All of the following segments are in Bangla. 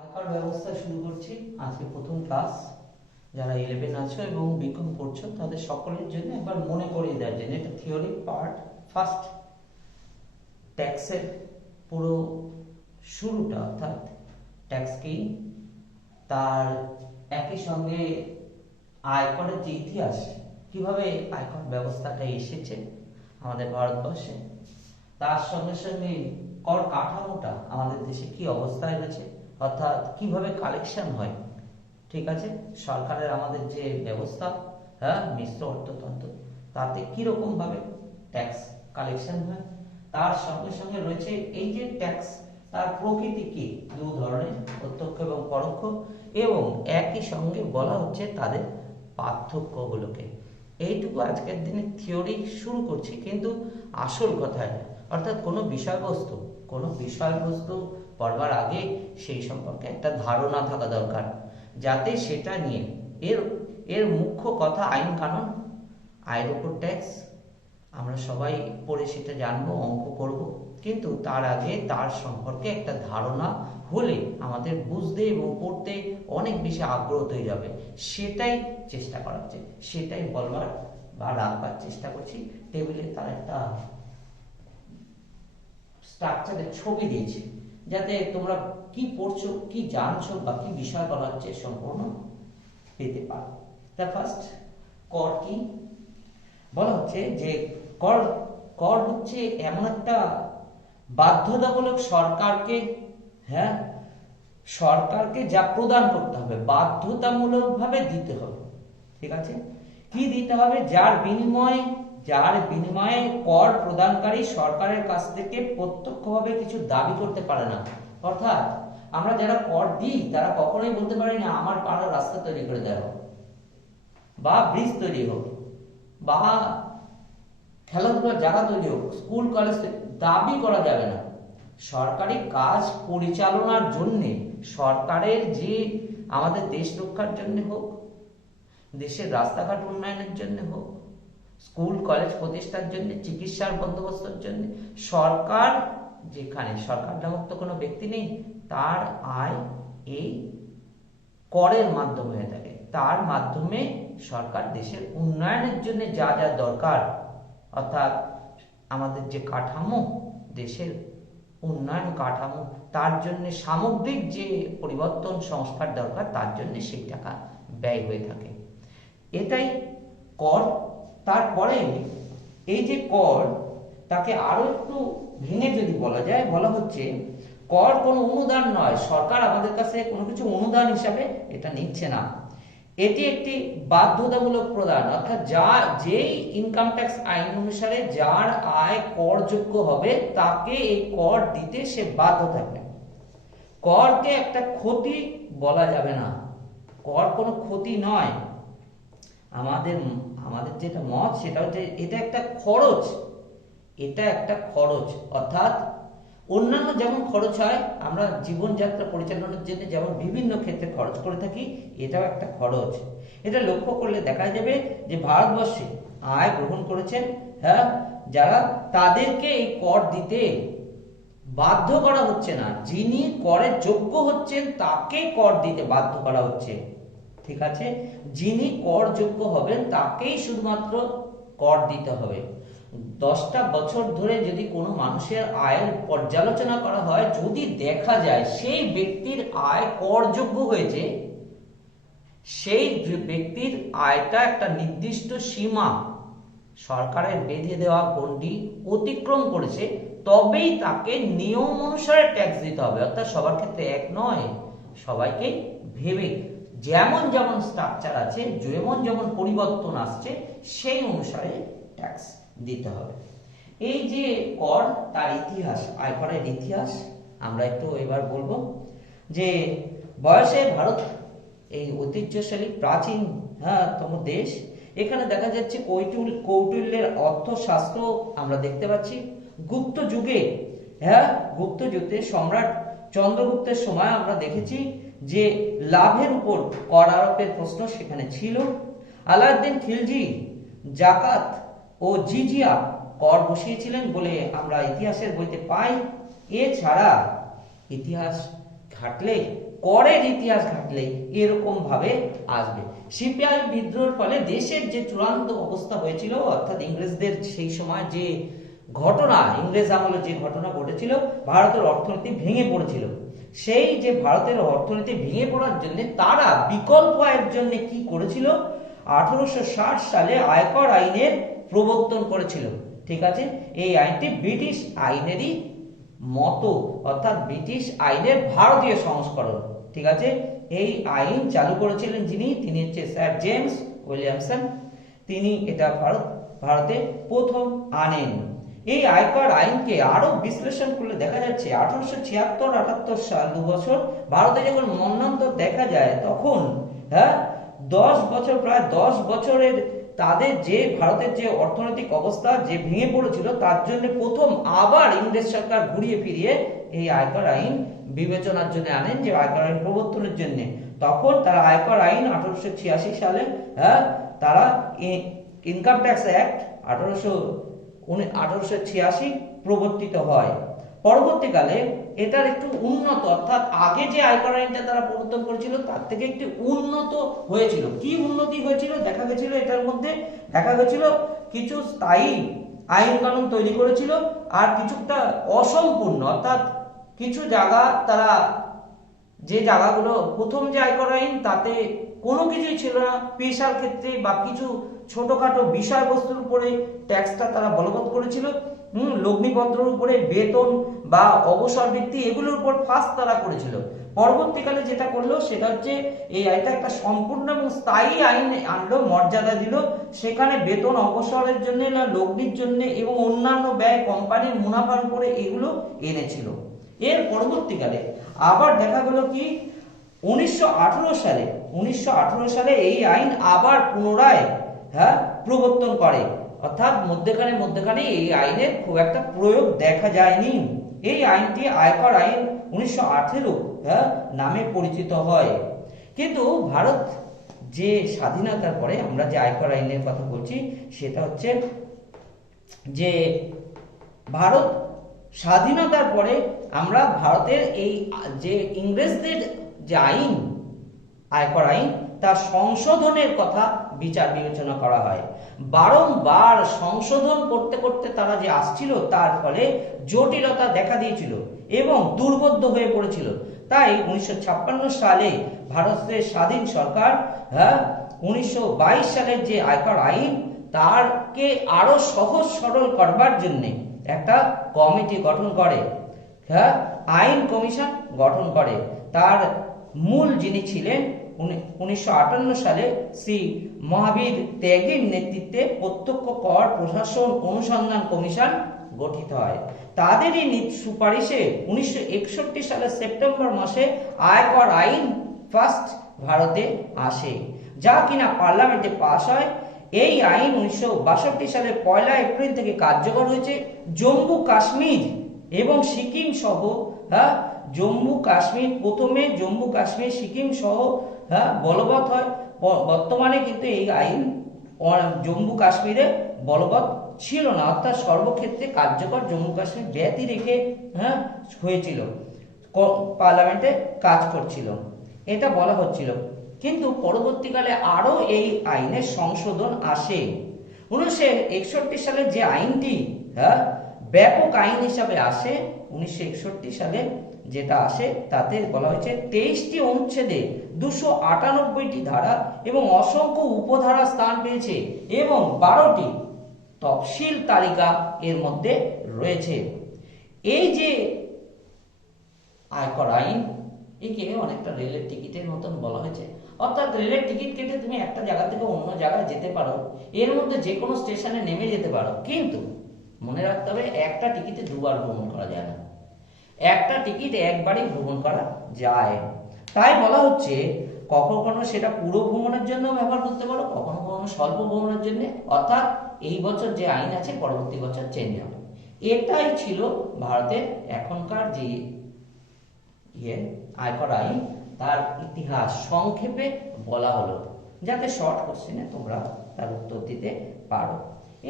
আয়কর ব্যবস্থা শুরু করছি আজকে প্রথম ক্লাস। যারা 11 আছো এবং বিকম পড়ছো তাদের সকলের জন্য একবার মনে করিয়ে দেওয়ার জন্য এটা থিওরি পার্ট ফার্স্ট। ট্যাক্সের পুরো শুরুটা অর্থাৎ ট্যাক্স কি, তার একই সঙ্গে আয়করের যে ইতিহাস, কিভাবে আয়কর ব্যবস্থাটা এসেছে আমাদের ভারতবর্ষে, তার সঙ্গে সঙ্গে কর কাঠামোটা আমাদের দেশে কি অবস্থায় রয়েছে, অর্থাৎ কিভাবে কালেকশন হয়, ঠিক আছে, সরকারের আমাদের যে ব্যবস্থা, মিশ্র অর্থতন্ত্র, তাতে কিরকম ভাবে ট্যাক্স কালেকশন হয়, তার সঙ্গে সঙ্গে রয়েছে এই যে ট্যাক্স, তার প্রকৃতি কি, দু ধরনের, প্রত্যক্ষ এবং পরোক্ষ, এবং একই সঙ্গে বলা হচ্ছে তাদের পার্থক্যগুলোকে। এইটুকু আজকের দিনে থিওরি শুরু করছি, কিন্তু আসল কথায় অর্থাৎ কোনো বিষয়বস্তু পড়বার আগে সেই সম্পর্কে একটা ধারণা থাকা দরকার, যাতে সেটা নিয়ে এর মুখ্য কথা আইন কানুন, আয়ের উপর ট্যাক্স, আমরা সবাই পড়ে সেটা জানবো, অঙ্ক করব, কিন্তু তার আগে তার সম্পর্কে একটা ধারণা হলে আমাদের বুঝতে এবং পড়তে অনেক বেশি আগ্রহ তৈরি হবে। সেটাই চেষ্টা করা হচ্ছে, সেটাই বলবার বা রাখবার চেষ্টা করছি। টেবিলে তার একটা স্ট্রাকচারের ছবি দিয়েছি, যাতে তোমরা কি পড়ছো, কি জানছো বা কি বিষয় বলা হচ্ছে সম্পূর্ণ পেতে পারো। তা ফার্স্ট, কর কি বলা হচ্ছে যে কর হচ্ছে এমন একটা বাধ্যতামূলক সরকারকে যা প্রদান করতে হবে, বাধ্যতামূলক ভাবে দিতে হবে, ঠিক আছে। কি দিতে হবে? যার বিনিময়ে কর প্রদানকারী সরকারের কাছ থেকে প্রত্যক্ষভাবে কিছু দাবি করতে পারে না। অর্থাৎ আমরা যারা কর দিই তারা কখনোই বলতে পারি না আমার পাড়ার রাস্তা তৈরি করে দেওয়া হোক, বা ব্রিজ তৈরি হোক, বা খেলাধুলার জায়গা তৈরি হোক, স্কুল কলেজ দাবি করা যাবে না। সরকারি কাজ পরিচালনার জন্য, সরকারের যে আমাদের দেশ রক্ষার জন্য হোক, দেশের রাস্তাঘাট উন্নয়নের জন্য হোক, স্কুল কলেজ প্রতিষ্ঠার জন্য, চিকিৎসার বন্দোবস্তের জন্য, সরকার যেখানে, সরকার নামক তো কোনো ব্যক্তি নেই, তার আয় এই করের মাধ্যমে হয়ে থাকে। তার মাধ্যমে সরকার দেশের উন্নয়নের জন্য যা যা দরকার, অর্থাৎ আমাদের যে কাঠামো, দেশের উন্নয়ন কাঠামো, তার জন্য সামগ্রিক যে পরিবর্তন সংস্কার দরকার, তার জন্য সেই টাকা ব্যয় হয়ে থাকে। এটাই কর। তারপরে এই যে কর, তাকে আরো একটু ভেঙে যদি বলা যায়, বলা হচ্ছে কর কোনো অনুদান নয়, সরকার আমাদের কাছে কোনো কিছু অনুদান হিসাবে এটা নিচ্ছে না, এটি একটি বাধ্যতামূলক প্রদান। অর্থাৎ যেই ইনকাম ট্যাক্স আইন অনুসারে যার আয় করযোগ্য হবে তাকে এই কর দিতে সে বাধ্য থাকবে। করকে একটা ক্ষতি বলা যাবে না, কর কোনো ক্ষতি নয়। আমাদের যেটা মত সেটা হচ্ছে এটা একটা খরচ, অর্থাৎ অন্যান্য যেমন খরচ হয়, আমরা জীবনযাত্রা পরিচালনার জন্য যেমন বিভিন্ন ক্ষেত্রে খরচ করে থাকি, এটাও একটা খরচ। এটা লক্ষ্য করলে দেখা যাবে যে ভারতবর্ষে আয় গ্রহণ করেছেন যারা, তাদেরকে এই কর দিতে বাধ্য করা হচ্ছে না, যিনি করের যোগ্য হচ্ছেন তাকে কর দিতে বাধ্য করা হচ্ছে, ঠিক আছে। যিনি কর যোগ্য হবেন তাকেই শুধুমাত্র কর দিতে হবে। 10টা বছর ধরে যদি কোনো মানুষের আয়ের পর্যালোচনা করা হয়, যদি দেখা যায় সেই ব্যক্তির আয় করযোগ্য হয়েছে, সেই ব্যক্তির আয়টা একটা নির্দিষ্ট সীমা, সরকারের বেঁধে দেওয়া গণ্ডি অতিক্রম করেছে, তবেই তাকে নিয়ম অনুসারে ট্যাক্স দিতে হবে। অর্থাৎ সবার ক্ষেত্রে এক নয়, সবাইকে ভেবে যেমন যেমন স্ট্রাকচার আছে, যেমন পরিবর্তন আসছে, সেই অনুসারে ট্যাক্স দিতে হবে। এই যে কর, তার ইতিহাস, আয়করের ইতিহাস আমরা একটু এবার বলবো। যে বয়সে ভারত এই ঐতিহ্যশালী প্রাচীন তম দেশ, এখানে দেখা যাচ্ছে কৌটিল্যের অর্থশাস্ত্র আমরা দেখতে পাচ্ছি। গুপ্ত যুগে সম্রাট চন্দ্রগুপ্তের সময় আমরা দেখেছি যে লাভের উপর কর আরোপের প্রশ্ন সেখানে ছিল। আলাউদ্দিন খিলজি জাকাত ও জিজিয়া কর বসিয়েছিলেন বলে আমরা ইতিহাসের বইতে পাই। এছাড়া ইতিহাস ঘাটলে, করের ইতিহাস ঘাটলে এরকম ভাবে আসবে। সিপাহি বিদ্রোহের ফলে দেশের যে চূড়ান্ত অবস্থা হয়েছিল, অর্থাৎ ইংরেজদের সেই সময় যে ঘটনা, ইংরেজ আমলে যে ঘটনা ঘটেছিল, ভারতের অর্থনীতি ভেঙে পড়েছিল। সেই যে ভারতের অর্থনীতি ভেঙে পড়ার জন্য তারা বিকল্প আয়ের জন্য কি করেছিল, 1860 সালে আয়কর আইনের প্রবর্তন করেছিল। ঠিক আছে, এই আইনটি ব্রিটিশ আইনেরই মতো, অর্থাৎ ব্রিটিশ আইনের ভারতীয় সংস্করণ। ঠিক আছে, এই আইন চালু করেছিলেন তিনি হচ্ছে স্যার জেমস উইলিয়ামসন। তিনি এটা ভারতে প্রথম আনেন। এই আয়কর আইনকে আরো বিশ্লেষণ করলে দেখা যাচ্ছে 1876-78 সাল, 2 বছর ভারতে যখন মন্বন্তর দেখা যায়, তখন 10 বছর, প্রায় 10 বছরের তাদের যে ভারতের যে অর্থনৈতিক অবস্থা যে ভেঙে পড়েছিল, তার জন্য প্রথম আবার ইংরেজ সরকার ঘুরিয়ে ফিরিয়ে এই আয়কর আইন বিবেচনার জন্য আনেন, যে আয়কর আইন প্রবর্তনের জন্য। তখন তারা আয়কর আইন 1886 সালে তারা ইনকাম ট্যাক্স অ্যাক্ট 1886 প্রবর্তিত হয়। পরবর্তীকালে এটার একটু উন্নত, অর্থাৎ আগে যে আয়কর আইনটা তারা প্রবর্তন করেছিল তার থেকে একটু উন্নত হয়েছিল। কি উন্নতি হয়েছিল দেখা গেছিল, এটার মধ্যে দেখা গেছিল কিছু স্থায়ী আইন কানুন তৈরি করেছিল, আর কিছুটা অসম্পূর্ণ, অর্থাৎ কিছু জায়গা তারা, যে জায়গাগুলো প্রথম যে আয়কর আইন তাতে কোনো কিছুই ছিল না, পেশার ক্ষেত্রে বা কিছু ছোটখাটো বিষয়বস্তুর উপরে ট্যাক্সটা তারা বলবৎ করেছিল। লগ্নিপত্রের উপরে বেতন বা অবসর বৃত্তি এগুলোর উপর ফার্স্ট তারা করেছিল। পরবর্তীকালে যেটা করলো সেটা হচ্ছে এই আইনটা একটা সম্পূর্ণ এবং স্থায়ী আইন আনলো, মর্যাদা দিল। সেখানে বেতন, অবসরের জন্য, লগ্নির জন্য এবং অন্যান্য ব্যয়, কোম্পানির মুনাফার উপরে এগুলো এনেছিল। এর পরবর্তীকালে আবার দেখা গেল কি 1918 সালে এই আইন আবার পুনরায় প্রবর্তন করে, অর্থাৎ মধ্যখানে এই আইনের খুব একটা প্রয়োগ দেখা যায়নি। এই আইনটি আয়কর আইন 1918 নামে পরিচিত হয়। কিন্তু ভারত যে স্বাধীনতার পরে আমরা যে আয়কর আইনের কথা বলছি, সেটা হচ্ছে যে ভারত স্বাধীনতার পরে আমরা ভারতের এই যে ইংরেজদের যে আইন, আয়কর আইন, তার সংশোধনের কথা বিচার বিবেচনা করা হয়। বারংবার সংশোধন করতে করতে তারা যে আসছিল, তার ফলে জটিলতা দেখা দিয়েছিল এবং দুর্বোধ্য হয়ে পড়েছিল। তাই 1956 সালে ভারতের স্বাধীন সরকার 1922 সালের যে আয়কর আইন, তারকে আরো সহজ সরল করবার জন্য একটা কমিটি গঠন করে, আইন কমিশন গঠন করে। তার মূল যিনি ছিলেন 1958 সালে শ্রী মহাবীর ত্যাগীর নেতৃত্বে প্রত্যক্ষ কর প্রশাসন অনুসন্ধান কমিশন গঠিত হয়। তাদেরই সুপারিশে 1961 সালের সেপ্টেম্বর মাসে আয়কর আইন ফার্স্ট ভারতে আসে, যা কিনা পার্লামেন্টে পাস হয়। এই আইন 1962 সালের 1 এপ্রিল থেকে কার্যকর হয়েছে। জম্মু কাশ্মীর এবং সিকিম সহ জম্মু কাশ্মীর, প্রথমে জম্মু কাশ্মীর, সিকিম সহ বলবৎ হয়। বর্তমানে কিন্তু এই আইন জম্মু কাশ্মীরে বলবৎ ছিল না, অর্থাৎ সর্বক্ষেত্রে কার্যকর জম্মু কাশ্মীর ব্যতি রেখে হয়েছিল, পার্লামেন্টে কাজ করছিল, এটা বলা হচ্ছিল। কিন্তু পরবর্তীকালে আরো এই আইনের সংশোধন আসে। 1961 সালে যে আইনটি ব্যাপক আইন হিসাবে আসে, 1961 সালে যেটা আসে তাতে বলা হয়েছে 23টি অনুচ্ছেদে 298টি ধারা এবং অসংখ্য উপধারা স্থান পেয়েছে এবং 12টি তফসিল তালিকা এর মধ্যে রয়েছে। এই যে আয়কর আইন, একে অনেকটা রেলের টিকিটের মতন বলা হয়েছে, অর্থাৎ রেলের টিকিট কেটে তুমি একটা জায়গা থেকে অন্য জায়গায় যেতে পারো, এর মধ্যে যে কোনো স্টেশনে নেমে যেতে পারো, কিন্তু মনে রাখতে হবে একটা টিকিটে দুবার ভ্রমণ করা যায় না, একটা টিকিট একবারই ভ্রমণ করা যায়। তাই বলা হচ্ছে কখনো সেটা পুরো ভ্রমণের জন্য ব্যবহার করতে পারো, কখনো কখনো স্বল্প ভ্রমণের জন্য, অর্থাৎ এই বছর যে আইন আছে পরবর্তী বছর চেঞ্জ হবে। এটাই ছিল ভারতের এখনকার যে আয়কর আইন, তার ইতিহাস সংক্ষেপে বলা হলো, যাতে শর্ট কোশ্চেনে তোমরা তার উত্তর দিতে পারো।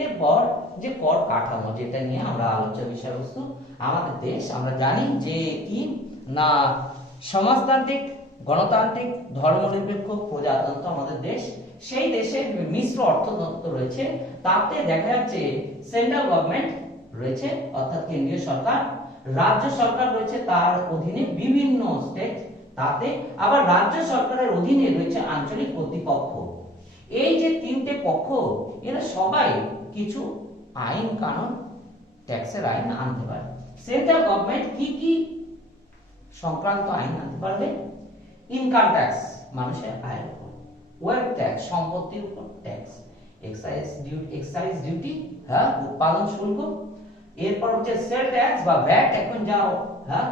এরপর যে কর কাঠামো, যেটা নিয়ে আমরা আলোচ্য বিষয়বস্তু, আমাদের দেশ আমরা জানি যে কি না সমাজতান্ত্রিক, গণতান্ত্রিক, ধর্মনিরপেক্ষ, প্রজাতন্ত্র আমাদের দেশ। সেই দেশের মিশ্র অর্থতন্ত্র রয়েছে। তাতে দেখা যাচ্ছে সেন্ট্রাল গভর্নমেন্ট রয়েছে অর্থাৎ কেন্দ্রীয় সরকার, রাজ্য সরকার রয়েছে তার অধীনে বিভিন্ন স্টেট, তাতে আবার রাজ্য সরকারের অধীনে রয়েছে আঞ্চলিক কর্তৃপক্ষ। এই যে তিনটে পক্ষ, এরা সবাই কিছু আইন কানুন, ট্যাক্সের আইন আনতে পারে। সেন্ট্রাল গভর্নমেন্ট কি কি সংক্রান্ত আইন আনতে পারবে? ইনকাম ট্যাক্স, মানুষের আয়ের উপর; ওয়েলথ ট্যাক্স, সম্পত্তির উপর ট্যাক্স; এক্সাইজ ডিউটি, হ্যাঁ, উৎপাদন শুল্ক; এরপর হচ্ছে সেল ট্যাক্স বা ভ্যাট এখন যাও, হ্যাঁ,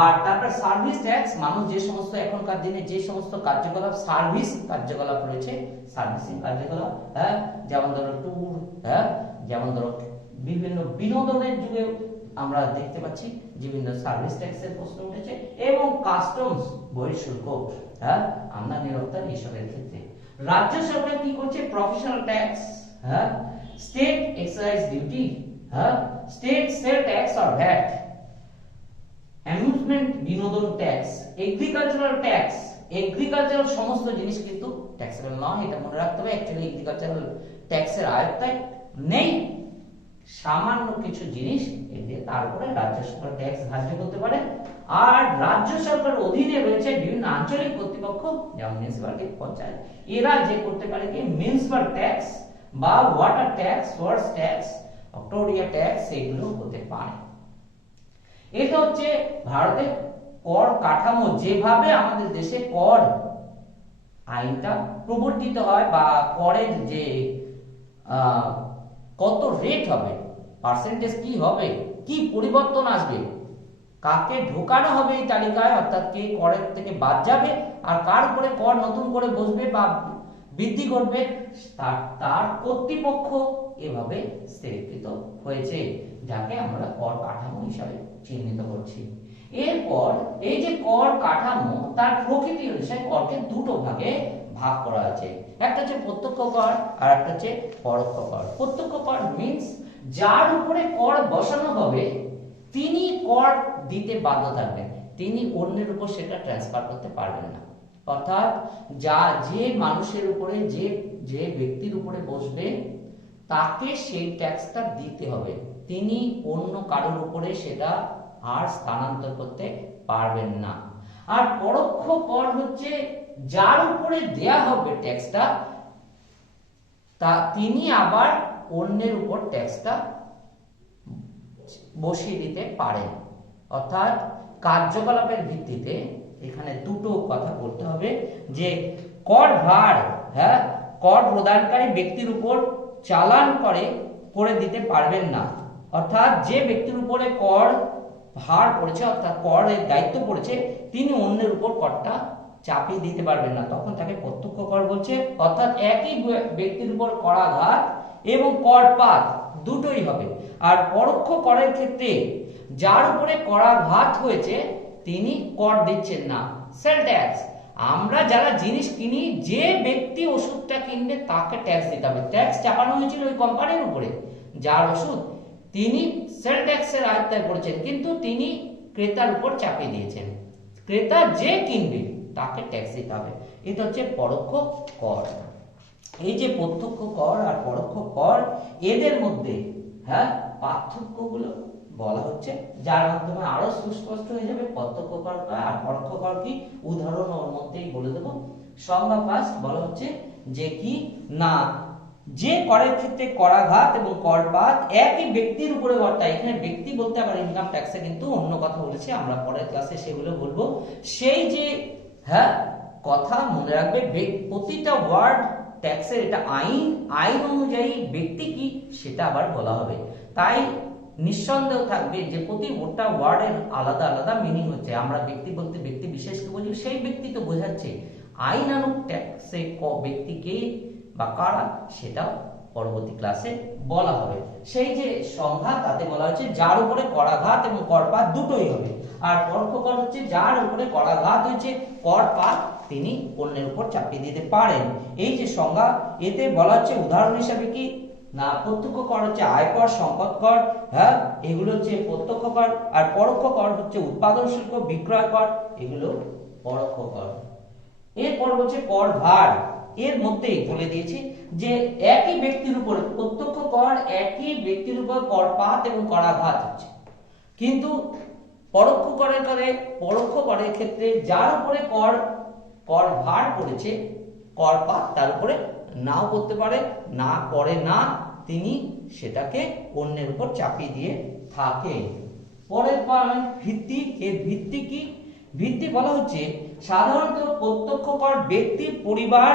আর তারপর সার্ভিস ট্যাক্স, মানুষ যে সমস্ত এখনকার দিনে যে সমস্ত কার্যকলাপ, সার্ভিস কার্যকলাপ রয়েছে, সার্ভিসিং কার্যকলাপ, হ্যাঁ, যেমন ধরো ট্যুর, হ্যাঁ, যেমন ধরো বিভিন্ন বিনোদনের যুগে আমরা দেখতে পাচ্ছি বিভিন্ন সার্ভিস ট্যাক্সের প্রশ্ন উঠেছে, এবং কাস্টমস, বহিঃশুল্ক, হ্যাঁ, আমদানি রপ্তানি এসবের ক্ষেত্রে। রাজ্য সরকার কি করছে? প্রফেশনাল ট্যাক্স, হ্যাঁ, স্টেট এক্সাইজ ডিউটি, হ্যাঁ, স্টেট সেল ট্যাক্স আর ভ্যাট, অ্যামিউজমেন্ট বিনোদন ট্যাক্স, এগ্রিকালচারাল ট্যাক্স। এগ্রিকালচারাল সমস্ত জিনিস কিন্তু ট্যাক্সেবল নয়, এটা মনে রাখতে হবে। অ্যাকচুয়ালি এগ্রিকালচারাল ট্যাক্সের আয়ত্তায় নেই, সামান্য কিছু জিনিস এতে, তারপরে রাজ্য সরকার ট্যাক্স ধার্য করতে পারে। আর রাজ্য সরকারের অধীনে রয়েছে বিভিন্ন আঞ্চলিক কর্তৃপক্ষ, যেমন মিউনিসিপালিটি, পঞ্চায়েত, এরা যে করতে পারে কি মিউনিসিপাল ট্যাক্স বা water tax, source tax, octroi tax, এগুলো হতে পারে। এটা হচ্ছে ভারতের কর কাঠামো, যেভাবে আমাদের দেশে কর আইনটা প্রবর্তিত হয় বা করের যে কত রেট হবে, পার্সেন্টেজ কি হবে, কি পরিবর্তন আসবে, কাকে ঢোকানো হবে এই তালিকায়, অর্থাৎ কে করের থেকে বাদ যাবে আর কার উপরে কর নতুন করে বসবে বা বৃদ্ধি করবে, তার কর্তৃপক্ষ এভাবে স্থিরীকৃত হয়েছে, যাকে আমরা কর কাঠামো হিসাবে চিহ্নিত করছি। এরপর এই যে কর কাঠামো, তার প্রকৃতি অনুসারে করকে দুটো ভাগে ভাগ করা আছে। একটা হচ্ছে প্রত্যক্ষ কর আর একটা হচ্ছে পরোক্ষ কর। প্রত্যক্ষ কর মিন্স যার উপরে কর বসানো হবে তিনি কর দিতে বাধ্য থাকবেন, তিনি অন্যের উপর সেটা ট্রান্সফার করতে পারবেন না। অর্থাৎ যে মানুষের উপরে, যে ব্যক্তির উপরে বসবে তাকে সেই ট্যাক্সটা দিতে হবে, তিনি অন্য কারোর উপরে সেটা আর স্থানান্তর করতে পারবেন না। আর পরোক্ষ কর হচ্ছে যার উপরে দেয়া হবে ট্যাক্সটা, তিনি আবার অন্যের উপর ট্যাক্সটা বসিয়ে দিতে পারেন। অর্থাৎ কার্যকলাপের ভিত্তিতে এখানে দুটো কথা বলতে হবে, যে কর ভার, হ্যাঁ, কর প্রদানকারী ব্যক্তির উপর চালান করে দিতে পারবেন না। অর্থাৎ যে ব্যক্তির উপরে কর ভার পড়েছে, অর্থাৎ করের দায়িত্ব পড়েছে, তিনি অন্যের উপর করটা চাপিয়ে দিতে পারবেন না, তখন তাকে প্রত্যক্ষ কর বলছে। অর্থাৎ একই ব্যক্তির উপর করাঘাত এবং করপাত দুটোই হবে। আর পরোক্ষ করের ক্ষেত্রে যার উপরে করাঘাত হয়েছে তিনি কর দিচ্ছেন না, সেল ট্যাক্স। আমরা যারা জিনিস কিনি, যে ব্যক্তি ওষুধটা কিনবে তাকে ট্যাক্স দিতে হবে। ট্যাক্স চাপানো হয়েছিল ওই কোম্পানির উপরে, যার ওষুধ, তিনি সেল ট্যাক্সের আয়ত্তায় পড়েছেন, কিন্তু তিনি ক্রেতার উপর চাপিয়ে দিয়েছেন। ক্রেতা যে কিনবে তাকে ট্যাক্স দিতে হবে। এটা হচ্ছে পরোক্ষ কর। এই যে প্রত্যক্ষ কর আর পরোক্ষ কর, এদের মধ্যে, হ্যাঁ, পার্থক্যগুলো বলা হচ্ছে, যার মাধ্যমে আরো সুস্পষ্ট হয়ে যাবে প্রত্যক্ষ কর আর পরোক্ষ কর কি। উদাহরণ ওর মধ্যেই বলে দেবো। সংজ্ঞা ফার্স্ট বলা হচ্ছে যে কি না, যে করের ক্ষেত্রে করাঘাত এবং করপাত একই ব্যক্তির উপরে বর্তায়। এখানে ব্যক্তি বলতে আবার ইনকাম ট্যাক্সে কিন্তু অন্য কথা বলেছে, আমরা পরের ক্লাসে সেগুলো বলবো। সেই যে, হ্যাঁ, কথা মনে রাখবে, প্রতিটা ওয়ার্ড ট্যাক্সের এটা আইন অনুযায়ী ব্যক্তি কি সেটা আবার বলা হবে। তাই নিঃসন্দেহ থাকবে যে প্রতিটা ওয়ার্ডের আলাদা আলাদা মিনিং হচ্ছে। আমরা ব্যক্তি বলতে ব্যক্তি বিশেষকে বুঝি, সেই ব্যক্তি তো বোঝাচ্ছে। আইনানুগ ট্যাক্সে ব্যক্তিকে বা কারা সেটা পরবর্তী ক্লাসে বলা হবে। সেই যে সংঘাত, তাতে বলা হচ্ছে যার উপরে করাঘাত এবং করপাত দুটোই হবে। আর পরোক্ষ কর হচ্ছে যার উপরে করাঘাত হয়েছে, করপাত তিনি অন্যের উপর চাপিয়ে দিতে পারেন। এই যে সংজ্ঞা, এতে বলা হচ্ছে উদাহরণ হিসাবে কি না, প্রত্যক্ষ কর হচ্ছে আয়কর, সম্পদ কর, হ্যাঁ, এগুলো হচ্ছে প্রত্যক্ষ কর। আর পরোক্ষ কর হচ্ছে উৎপাদন শুল্ক, বিক্রয় কর, এগুলো পরোক্ষ কর। এরপর হচ্ছে কর ভার। এর মধ্যেই বলে দিয়েছি যে একই ব্যক্তির উপর প্রত্যক্ষ কর, একই ব্যক্তির উপর করপাত এবং করাঘাত হচ্ছে, কিন্তু পরোক্ষ করের ক্ষেত্রে যার উপরে কর ভার পড়েছে, করপাত তার উপরে নাও করতে পারে, না করে না, তিনি সেটাকে অন্যের উপর চাপিয়ে দিয়ে থাকে। পরের পয়েন্ট ভিত্তি। এর ভিত্তি কি? ভিত্তি বলা হচ্ছে সাধারণত প্রত্যক্ষ কর ব্যক্তি, পরিবার,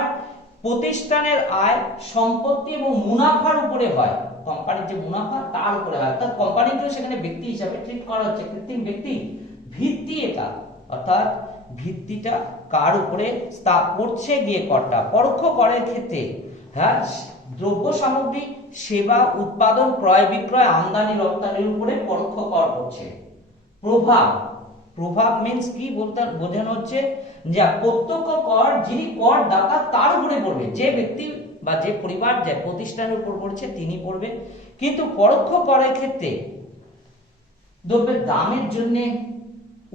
প্রতিষ্ঠানের আয়, সম্পত্তি এবং মুনাফার উপরে হয়। কোম্পানির যে মুনাফা তার উপরে হয়, অর্থাৎ কোম্পানিকেও সেখানে ব্যক্তি হিসাবে ট্রিট করা হচ্ছে, কৃত্রিম ব্যক্তি। ভিত্তি এটা, অর্থাৎ ভিত্তিটা কার উপরে পড়ছে গিয়ে করটা। পরোক্ষ করের ক্ষেত্রে, হ্যাঁ, দ্রব্য সামগ্রী, সেবা উৎপাদন, ক্রয় বিক্রয়, আমদানি রপ্তানির উপরে পরোক্ষ কর পড়ছে। প্রভাব মিন্স কি বলতে বোঝানো হচ্ছে যে প্রত্যক্ষ কর যিনি কর দাতা তার উপরে পড়বে, যে ব্যক্তি বা যে পরিবার, যে প্রতিষ্ঠানের উপর পড়ছে তিনি পড়বে। কিন্তু পরোক্ষ করের ক্ষেত্রে দ্রব্যের দামের জন্য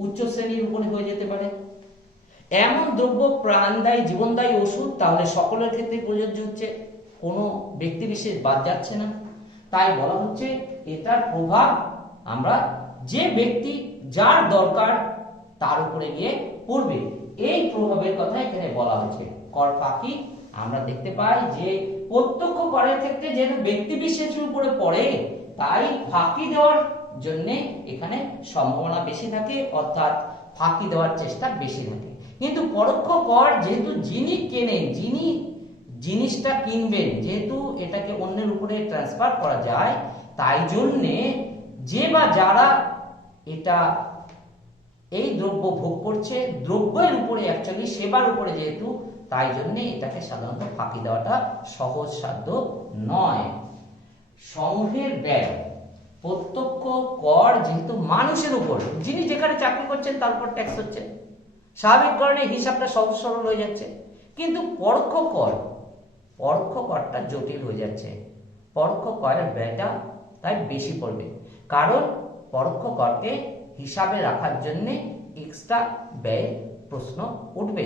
উচ্চ শ্রেণীর উপরে হয়ে যেতে পারে। এমন দ্রব্য প্রাণদায়ী, জীবনদায়ী ওষুধ, তাহলে সকলের ক্ষেত্রে প্রযোজ্য হচ্ছে, কোনো ব্যক্তি বিশেষ বাদ যাচ্ছে না। তাই বলা হচ্ছে এটার প্রভাব আমরা যে ব্যক্তি যার দরকার তার উপরে গিয়ে পড়বে, এই প্রভাবের কথা এখানে বলা হচ্ছে। কর ফাঁকি আমরা দেখতে পাই যে প্রত্যক্ষ করের ক্ষেত্রে যেহেতু ব্যক্তি বিশেষের উপরে পড়ে, তাই ফাঁকি দেওয়ার জন্য এখানে সম্ভাবনা বেশি থাকে, অর্থাৎ ফাঁকি দেওয়ার চেষ্টা বেশি থাকে। কিন্তু পরোক্ষ কর যেহেতু যিনি কেনেন, যিনি জিনিসটা কিনবেন, যেহেতু এটাকে অন্যের উপরে ট্রান্সফার করা যায়, তাই জন্যে যে বা যারা এটা এই দ্রব্য ভোগ করছে, দ্রব্যের উপরে অ্যাকচুয়ালি সেবার উপরে যেহেতু, তাই জন্য এটাকে সাধারণত ফাঁকি দেওয়াটা সহজসাধ্য নয়। সমূহের ব্যয়। প্রত্যক্ষ কর যেহেতু মানুষের উপর, যিনি যেখানে চাকরি করছেন তার উপর ট্যাক্স হচ্ছে, স্বাভাবিক কারণে হিসাবটা সহজ সরল হয়ে যাচ্ছে। কিন্তু পরোক্ষ করটা জটিল হয়ে যাচ্ছে। পরোক্ষ করের ব্যয়টা তাই বেশি পড়বে, কারণ পরোক্ষ করকে হিসাবে রাখার জন্য এক্সট্রা ব্যয় প্রশ্ন উঠবে।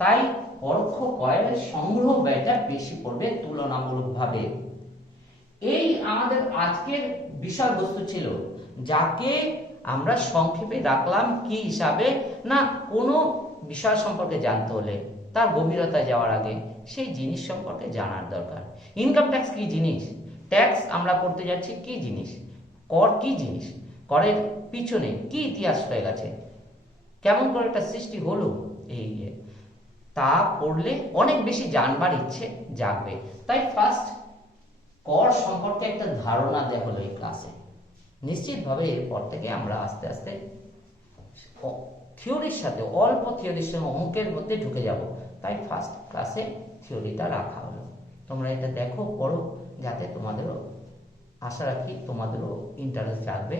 তাই পরোক্ষ করের সংগ্রহ ব্যয়টা বেশি পড়বে তুলনামূলকভাবে। এই আমাদের আজকের বিষয়বস্তু ছিল, যাকে আমরা সংক্ষেপে রাখলাম কি হিসাবে না, কোনো বিষয় সম্পর্কে জানতে হলে তার গভীরতায় যাওয়ার আগে সেই জিনিস সম্পর্কে জানার দরকার। ইনকাম ট্যাক্স কি জিনিস, ট্যাক্স আমরা করতে যাচ্ছি কি জিনিস, কর কি জিনিস, করের পিছনে কি ইতিহাস হয়ে গেছে, কেমন করে এটা সৃষ্টি হলো, এই তা পড়লে অনেক বেশি জানবার ইচ্ছে জাগবে। তাই ফার্স্ট কর সম্পর্কে একটা ধারণা দেওয়া হলো এই ক্লাসে। নিশ্চিতভাবে এরপর থেকে আমরা আস্তে আস্তে থিওরির সাথে, অল্প থিওরির সঙ্গে অঙ্কের মধ্যে ঢুকে যাব। তাই ফার্স্ট ক্লাসে থিওরিটা রাখা হলো। তোমরা এটা দেখো, পড়ো, যাতে তোমাদেরও, আশা রাখি তোমাদেরও ইন্টারেস্ট লাগবে।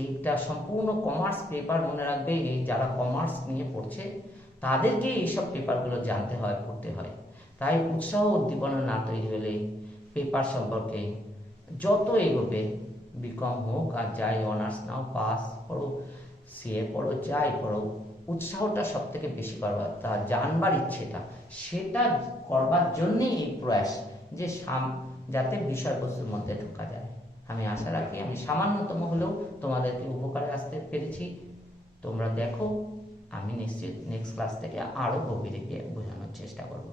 এইটা সম্পূর্ণ কমার্স পেপার, মনে রাখবে এই যারা কমার্স নিয়ে পড়ছে তাদেরকে এইসব পেপারগুলো জানতে হয়, পড়তে হয়। তাই উৎসাহ উদ্দীপনা না তৈরি হলে পেপার সম্পর্কে যত এগোবে, বিকম হোক আর যাই অনার্স নাও, পাস পড়ো, সিএ পড়ো, যাই পড়ো, উৎসাহটা সব থেকে বেশি করবার, তা জানবার ইচ্ছেটা, সেটা করবার জন্যই এই প্রয়াস যে যাতে বিষয়বস্তুর মধ্যে ঢোকা যায়। আমি আশা রাখি আমি সামান্যতম হলেও তোমাদেরকে উপকারে আসতে পেরেছি। তোমরা দেখো, আমি নিশ্চিত নেক্সট ক্লাস থেকে আরো গভীরে গিয়ে বোঝানোর চেষ্টা করব।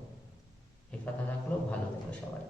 এই কথা থাকলেও ভালো থেকো সবাই।